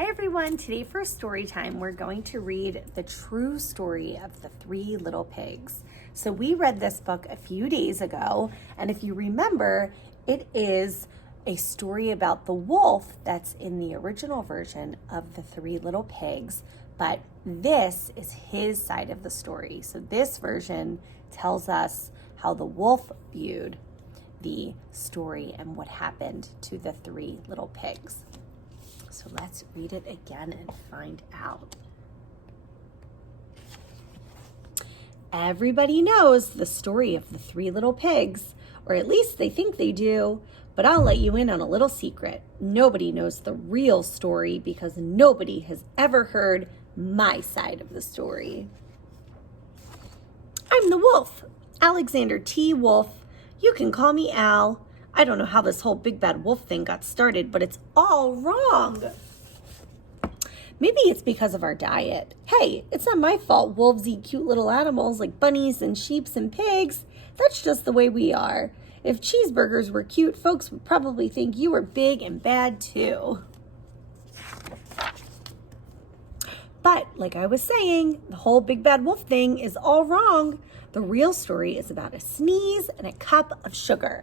Hi everyone, today for story time we're going to read the true story of the Three Little Pigs. So we read this book a few days ago, and if you remember, it is a story about the wolf that's in the original version of the Three Little Pigs, but this is his side of the story. So this version tells us how the wolf viewed the story and what happened to the Three Little Pigs. So let's read it again and find out. Everybody knows the story of the Three Little Pigs, or at least they think they do, but I'll let you in on a little secret. Nobody knows the real story because nobody has ever heard my side of the story. I'm the wolf, Alexander T. Wolf. You can call me Al. I don't know how this whole big bad wolf thing got started, but it's all wrong. Maybe it's because of our diet. Hey, it's not my fault wolves eat cute little animals like bunnies and sheeps and pigs. That's just the way we are. If cheeseburgers were cute, folks would probably think you were big and bad too. But like I was saying, the whole big bad wolf thing is all wrong. The real story is about a sneeze and a cup of sugar.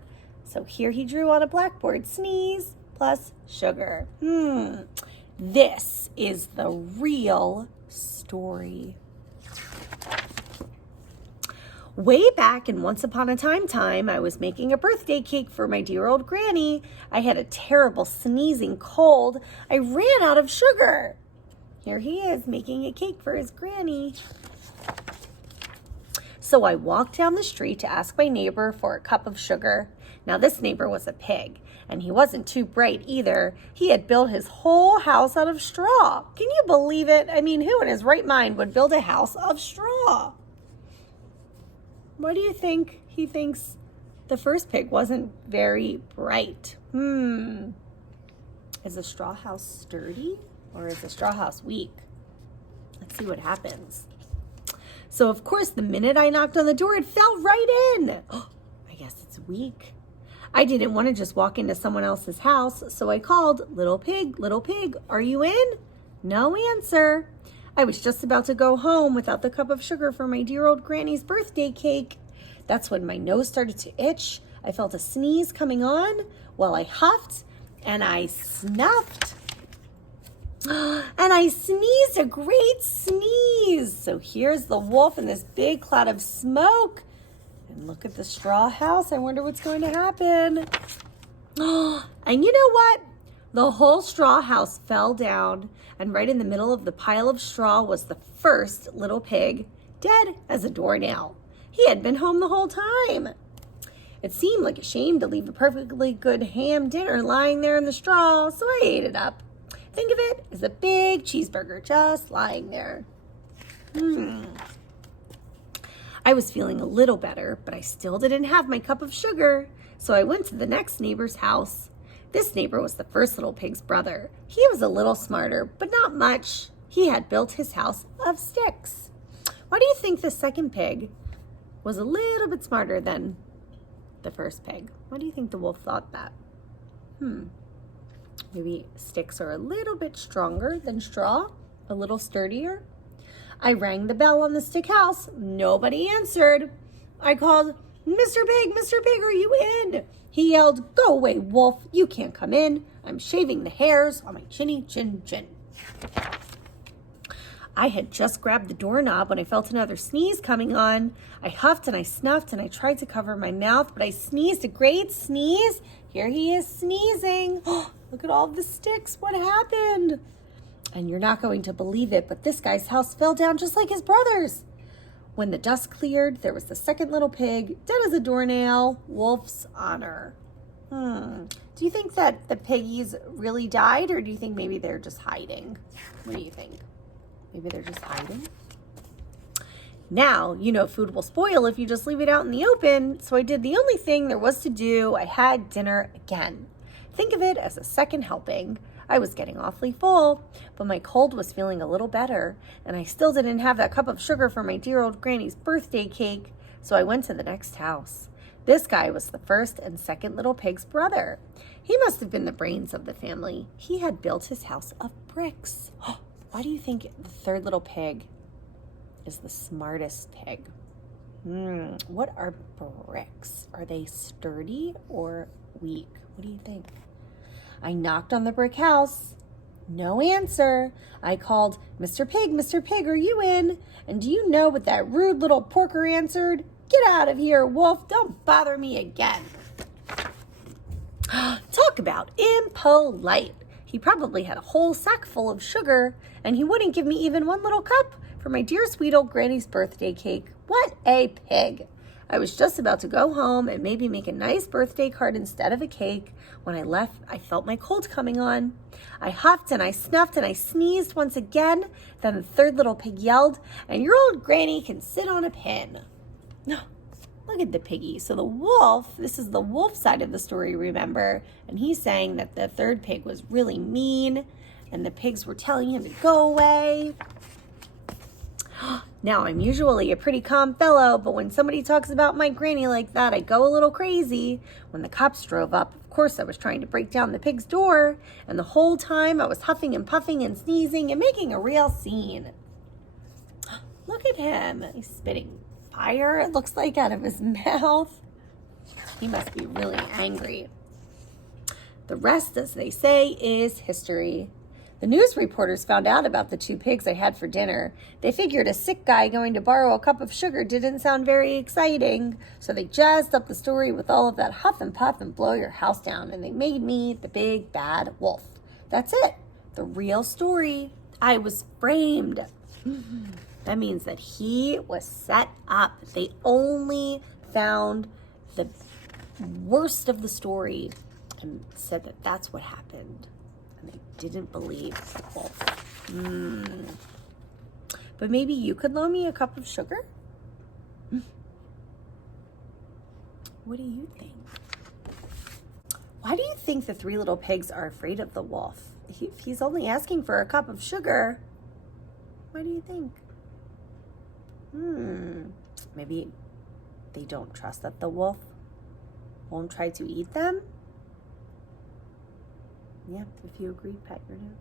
So here he drew on a blackboard, sneeze plus sugar. This is the real story. Way back in Once Upon a Time, I was making a birthday cake for my dear old granny. I had a terrible sneezing cold. I ran out of sugar. Here he is making a cake for his granny. So I walked down the street to ask my neighbor for a cup of sugar. Now this neighbor was a pig, and he wasn't too bright either. He had built his whole house out of straw. Can you believe it? I mean, who in his right mind would build a house of straw? What do you think he thinks the first pig wasn't very bright? Is the straw house sturdy or is the straw house weak? Let's see what happens. So of course, the minute I knocked on the door, it fell right in. Oh, I guess it's weak. I didn't want to just walk into someone else's house, so I called, little pig, are you in? No answer. I was just about to go home without the cup of sugar for my dear old granny's birthday cake. That's when my nose started to itch. I felt a sneeze coming on. Well, I huffed and I snuffed. And I sneezed a great sneeze. So here's the wolf in this big cloud of smoke. And look at the straw house. I wonder what's going to happen. And you know what? The whole straw house fell down. And right in the middle of the pile of straw was the first little pig, dead as a doornail. He had been home the whole time. It seemed like a shame to leave a perfectly good ham dinner lying there in the straw, so I ate it up. Think of it as a big cheeseburger just lying there. I was feeling a little better, but I still didn't have my cup of sugar, so I went to the next neighbor's house. This neighbor was the first little pig's brother. He was a little smarter, but not much. He had built his house of sticks. Why do you think the second pig was a little bit smarter than the first pig? Why do you think the wolf thought that? Maybe sticks are a little bit stronger than straw, a little sturdier. I rang the bell on the stick house. Nobody answered. I called, Mr. Pig, are you in? He yelled, go away, wolf. You can't come in. I'm shaving the hairs on my chinny chin chin. I had just grabbed the doorknob when I felt another sneeze coming on. I huffed and I snuffed and I tried to cover my mouth, but I sneezed a great sneeze. Here he is sneezing. Look at all the sticks. What happened? And you're not going to believe it, but this guy's house fell down just like his brother's. When the dust cleared, there was the second little pig, dead as a doornail, wolf's honor. Do you think that the piggies really died, or do you think maybe they're just hiding? What do you think? Maybe they're just hiding? Now, you know food will spoil if you just leave it out in the open, so I did the only thing there was to do. I had dinner again. Think of it as a second helping. I was getting awfully full, but my cold was feeling a little better, and I still didn't have that cup of sugar for my dear old granny's birthday cake, so I went to the next house. This guy was the first and second little pig's brother. He must have been the brains of the family. He had built his house of bricks. Why do you think the third little pig is the smartest pig? What are bricks? Are they sturdy or weak? What do you think? I knocked on the brick house. No answer. I called, Mr. Pig, are you in? And do you know what that rude little porker answered? Get out of here, wolf. Don't bother me again. Talk about impolite. He probably had a whole sack full of sugar, and he wouldn't give me even one little cup for my dear sweet old granny's birthday cake. What a pig. I was just about to go home and maybe make a nice birthday card instead of a cake. When I left, I felt my cold coming on. I huffed and I snuffed and I sneezed once again. Then the third little pig yelled, and your old granny can sit on a pin. No. Look at the piggy. So the wolf, this is the wolf side of the story, remember? And he's saying that the third pig was really mean and the pigs were telling him to go away. Now, I'm usually a pretty calm fellow, but when somebody talks about my granny like that, I go a little crazy. When the cops drove up, of course, I was trying to break down the pig's door, and the whole time I was huffing and puffing and sneezing and making a real scene. Look at him. He's spitting fire, it looks like, out of his mouth. He must be really angry. The rest, as they say, is history. The news reporters found out about the 2 pigs I had for dinner. They figured a sick guy going to borrow a cup of sugar didn't sound very exciting, so they jazzed up the story with all of that huff and puff and blow your house down, and they made me the big bad wolf. That's it. The real story. I was framed. That means that he was set up. They only found the worst of the story and said that that's what happened. And they didn't believe the wolf. But maybe you could loan me a cup of sugar? What do you think? Why do you think the 3 little pigs are afraid of the wolf? If he's only asking for a cup of sugar, why do you think? Maybe they don't trust that the wolf won't try to eat them? Yeah, if you agree, pat your nose.